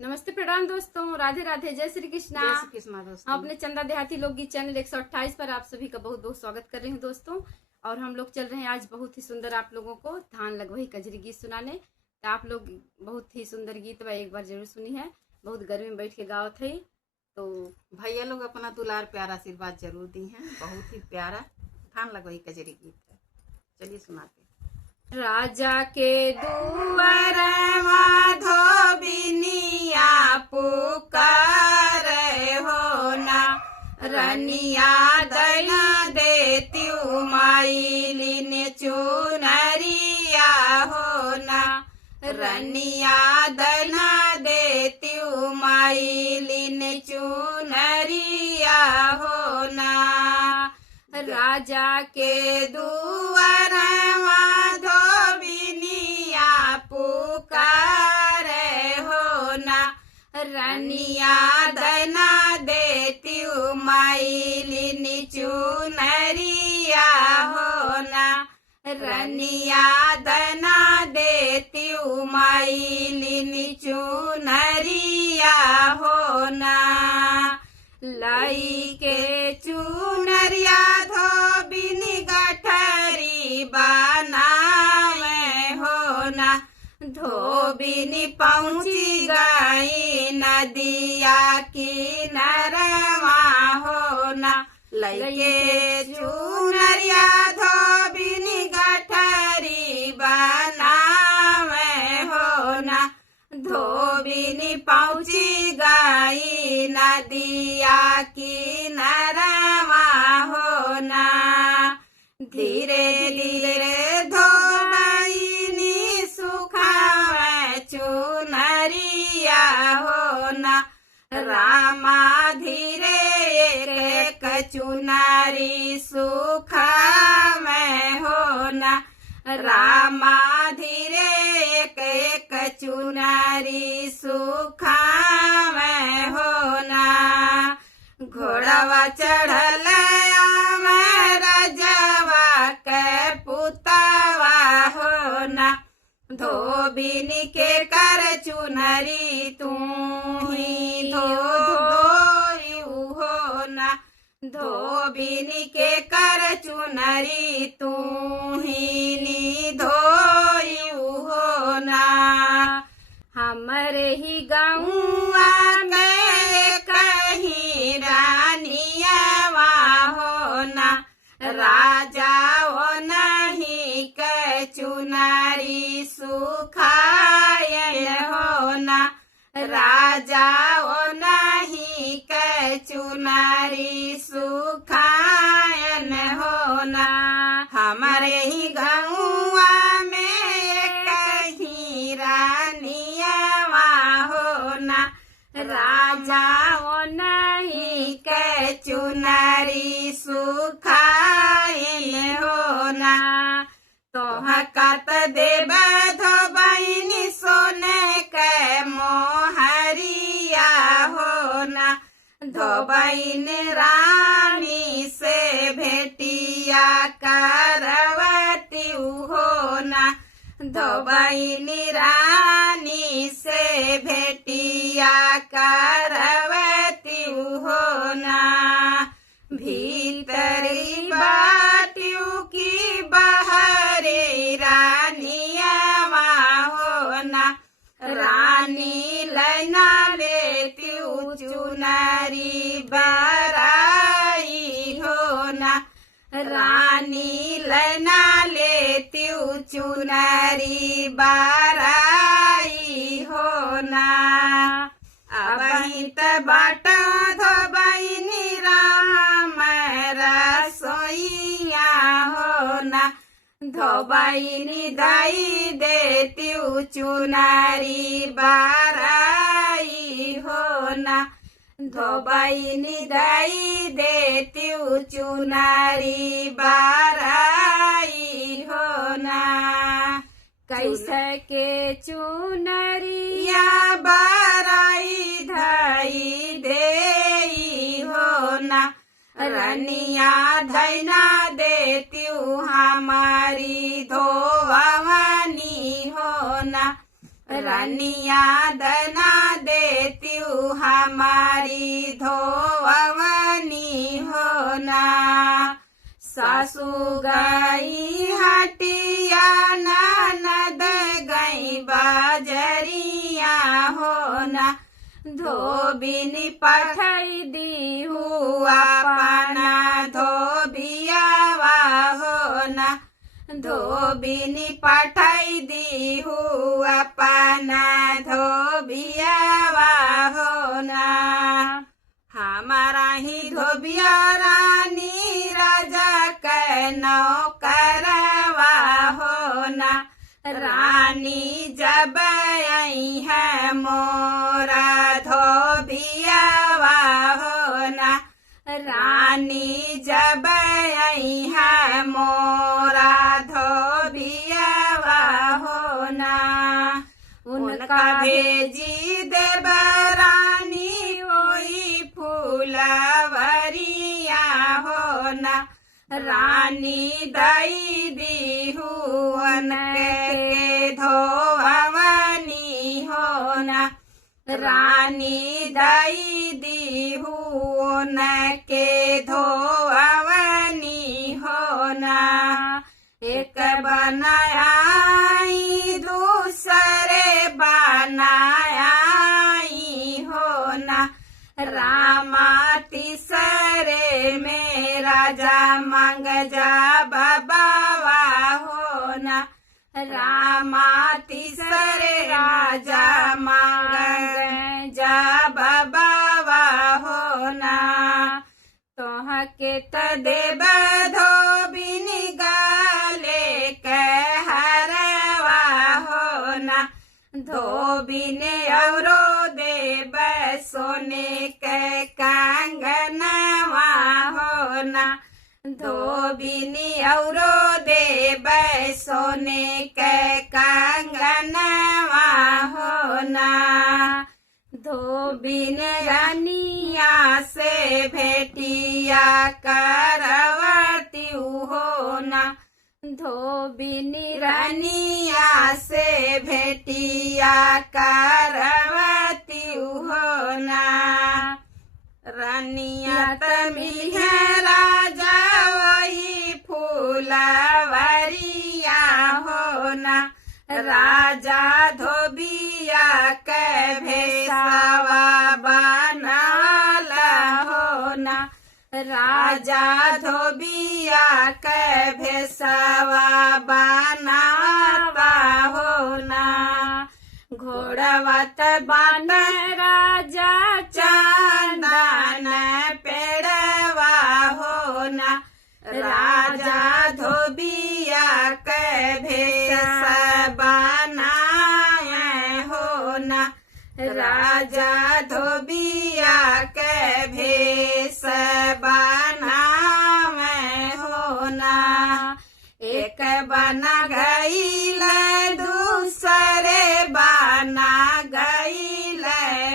नमस्ते प्रणाम दोस्तों, राधे राधे, जय श्री कृष्णा। जय श्री कृष्णा दोस्तों। हम अपने चंदा देहाती लोकगीत चैनल 128 पर आप सभी का बहुत बहुत स्वागत कर रही हूँ दोस्तों। और हम लोग चल रहे हैं आज बहुत ही सुंदर आप लोगों को धान लगवही कजरी गीत सुनाने। तो आप लोग बहुत ही सुंदर गीत बा एक बार जरूर सुनी है। बहुत गर्मी में बैठ के गावत है, तो भैया लोग अपना दुलार प्यारा आशीर्वाद जरूर दी हैं। बहुत ही प्यारा धान लगवही कजरी गीत है। चलिए सुनाते। राजा के दुआर धोबिनिया पुकार हो ना, रनिया दैना देती माइलिन चुनरिया हो ना, रनिया दैना देती माइलिन चुनरिया हो ना। राजा के दुआर धोबिनिया पुकार हो ना, रनिया दैना देती माइलिन चुनरिया हो ना, रनिया दैना देती माइलिन चुनरिया हो ना। लाई के चुनरिया धोबिनी गठरी बनावे हो ना, धोबिनी पहुंची गई नदिया किनारवा हो ना। लइके चुनरिया धोबिनी गठरी बनावे हो ना, धोबिनी पहुंची गई नदिया किनारवा हो ना। धीरे धीरे धोबिनी सुखावे चुनरिया हो ना, रामा धीरे एक चुनरी सुखावे हो ना, रामा धीरे एक चुनरी सुखावे हो ना। घोड़वा चढ़ल राजवा के पुतवा हो ना, धोबिनी के कर चुनरी तू ही धोयू हो ना, धोबिनी के कर चुनरी तू ही धोयू हो ना। हमरे ही गाँव में कहीं रानियावा हो ना, राजा हो नहीं के चुनरी सुखायल हो ना, राजा हो नहीं के चुनरी सुखायल हो ना। हमारे ही गौआ में कहीं रानियावा हो ना, राजा हो नहीं के चुनरी सुखायल हो ना। तोह कत देव धोबनी सोने के मोहरिया हो ना, धोबन रानी से भेटिया करवती हो ना, धोबन रानी से भेटिया करवती हो ना। भीतरी बाटियों की बहरी रानियावा हो ना, रानी लैना लेती चुनरी बराई हो ना, रानी लैना लेती चुनरी बराई हो ना। अबहित बाट धोबनी राम रसोइया हो ना, धोबनी दाई देती चुनरी बराई हो ना, धोबनी दाई देती चुनरी बराई हो ना। कैसे के चुनरिया या बराई धाई देई हो ना, रनिया धैना देती हमारी धोवनी हो ना, रनिया दना दे हमारी धोवनी हो ना। सासू गई हटिया ननद गई बाजरिया हो ना। धोबिन पठाई दी हुआ पाना धोबियावा हो ना। धोबिन पठाई दी हुआ पाना धोबियावा हो ना। हमारा ही धोबिया रानी राजा के नौकरवा हो ना। रानी जब आई है मोरा धोबियावा हो ना। रानी जब आई है मोरा धोबियावा हो ना। उनका भेजी देव रानी वही फूलवरिया हो ना। रानी दई दी हुअन के धोवनी हो ना। रानी दई दी हुअन के धोवनी हो ना। एक बनाई दूसरे बनाई हो ना। रामा तीसरे में राजा मांग जा बाबा हो ना। रामा तीसरे राजा मांग जा बाबा हो ना। तोह के देव धोबिन गाले के हरवा हो ना। धोबिन औरो देव सोने के कंगनवा हो ना। धोबिन औरो देव सोने के कंगनवा हो ना। धोबिन रानिया से भेटिया करवती हो ना। धोबिन रानिया से भेटिया करवती हो ना। रानिया तमिल है राजा वही फूलवरिया हो ना। राजा धोबिया के भेसावा बनाला हो ना। राजा धोबिया के भेसावा बनावा हो ना। घोड़वत बान राजा चंदन पेड़वा हो ना। राजा धोबिया के भेष बनाए हो ना। राजा धोबिया के भेष बनाए हो ना। एक बना गईल दूसरे बना गईल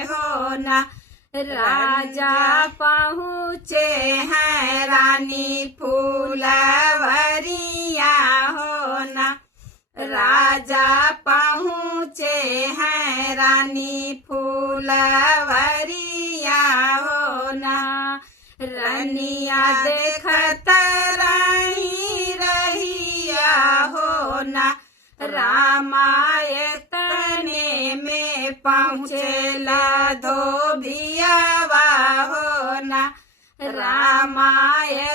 हो ना। राजा पहुँचे हैं रानी फूलवरिया हो ना। राजा पहुँचे हैं रानी फूलवरिया हो ना। रनिया देखत रही रहिया हो ना। रामायतने में पहुँचेला धोबियावा हो ना। रामायतने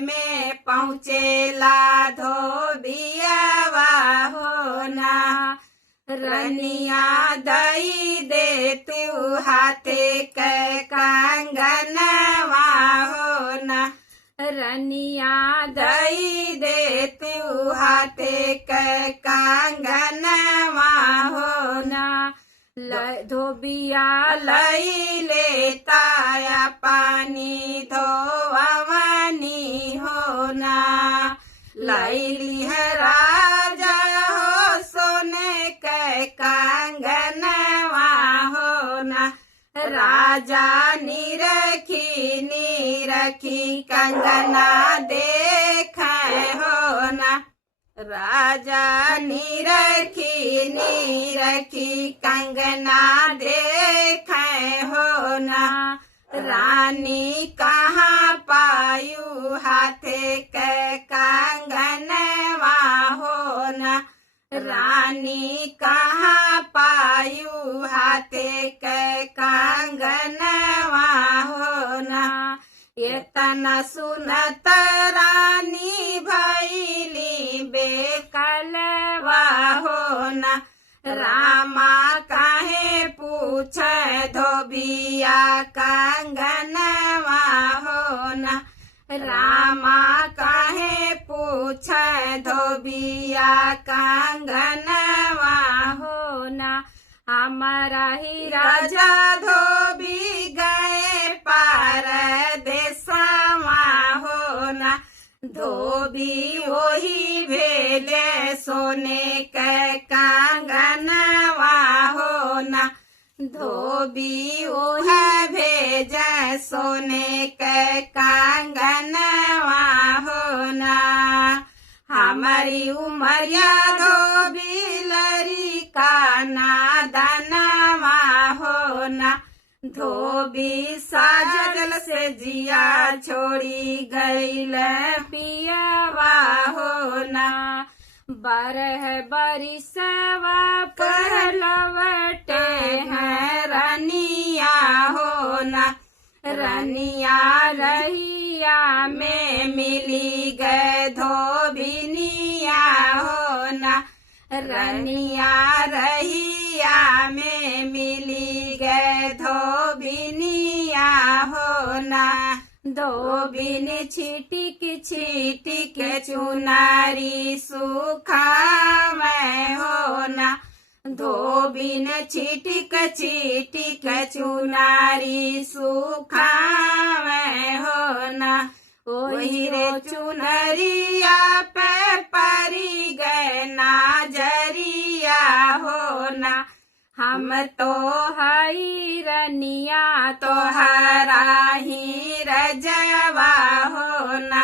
में पहुँचेला धोबियावा हो ना। रनिया दई दे तू हाथे के कंगनवा हो ना। रनिया दई दे तू हाथे के कंगनवा हो ना। धोबिया लई लेता पानी धोवनी हो ना। लैली है राजा हो सोने के कंगनवा हो ना। राजा निरखी कंगना देखे हो ना। राजा निरखी कंगना देखे रानी कहाँ पायु हाथे के कंगनवा हो न, रानी कहाँ पायु हाथे के कंगनवा हो न। एतना सुनत रानी भैली बेकलवा हो न, रामा काहे पूछ धोबिया कंगनवा हो न, रामा काहे पूछ धोबिया कंगनवा हो न। हमारा ही राजा धोबी गए पार देशवा हो न, धोबी वही भेले सोने के कंगनवा हो न, धोबी ओहे भेजे सोने के कंगनवा हो न। हमारी उमरिया धोबी लरी का नादनवा हो न, धोबी साजल से जिया छोड़ी गईल पियवा हो न। बरह बरिसवा पहलवटे हैं रनिया हो न, रनिया रहिया में मिली गए धोबिनिया हो न, रनिया रहिया में मिली गए धोबिनिया हो न। धोबिन छिटिक छिटिक चुनारी सुखावे हो न, धोबिन छिटिक छिटिक चुनारी सुखावे हो न। वही रे चुनरिया पे परी गए नाजरिया हो न, हम तो हई रनिया तोहरा ही रजवा हो न,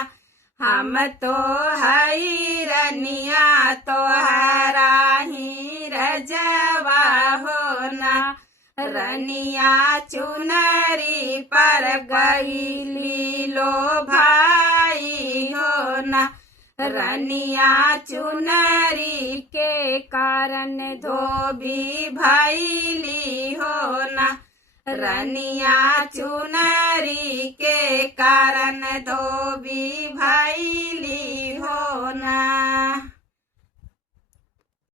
हम तो हई रनिया तोहरा ही रजवा हो न। रनिया चुनरी पर गईली लो भाई हो न, रनिया चुनरी के कारण धोबी भैली हो न, रनिया चुनरी के कारण धोबी भैली हो न।